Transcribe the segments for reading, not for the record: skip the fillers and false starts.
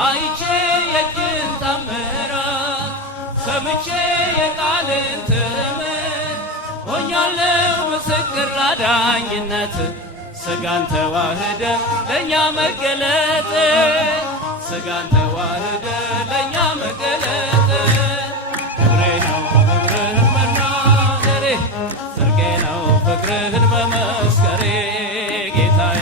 አይቼ የእጅን ታምራት ሰምቼ የቃልን ትምህርት ሆኛለሁ ምስክር ላዳኝነት ስጋን ተዋህደ ለእኛ መገለጥ ስጋን ተዋህደ ለእኛ መገለጥ ክብሬ ነው ፍቅርህን መናገሬ ጽድቄ ነው ፍቅርህን መመስከሬ ጌታዬ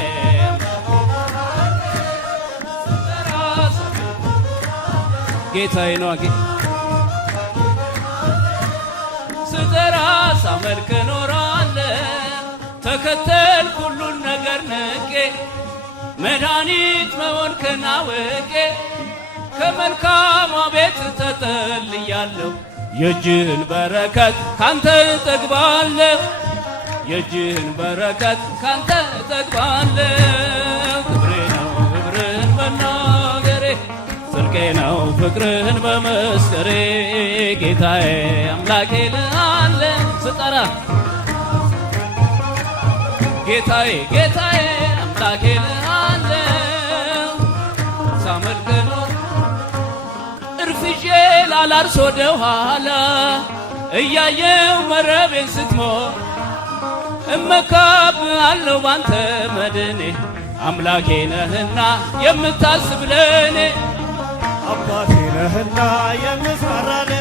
ጌታዬ ነው ስጠራ ሳመልክ ኖራለሁ ተከተል ሁሉን ነገር ንቄ መድኃኒት መሆንክን አውቄ ከመልካሟ ቤት ተጠልያለሁ የእጅህን በረከት ካንተ እጠግባለሁ የእጅህን በረከት ካንተ እጠግባለሁ ክብሬ ነው ክብርህን መናገሬ ጽድቄ ነው ፍቅርህን መመስከሬ ጌታዬ አምላኬ ልሃለሁ ስጠራ ጌታዬ ጌታዬ አምላኬ ልሃለሁ ሳመልክ ኖር እርፍዤ ላላርስ ወደ ኋላ እያየው መረቤን ስትሞር እመካብሃለሁ ባንተ መድኔ አምላኬ ነህና የምታስብ ለኔ አባቴ ነህና የምትራራለኝ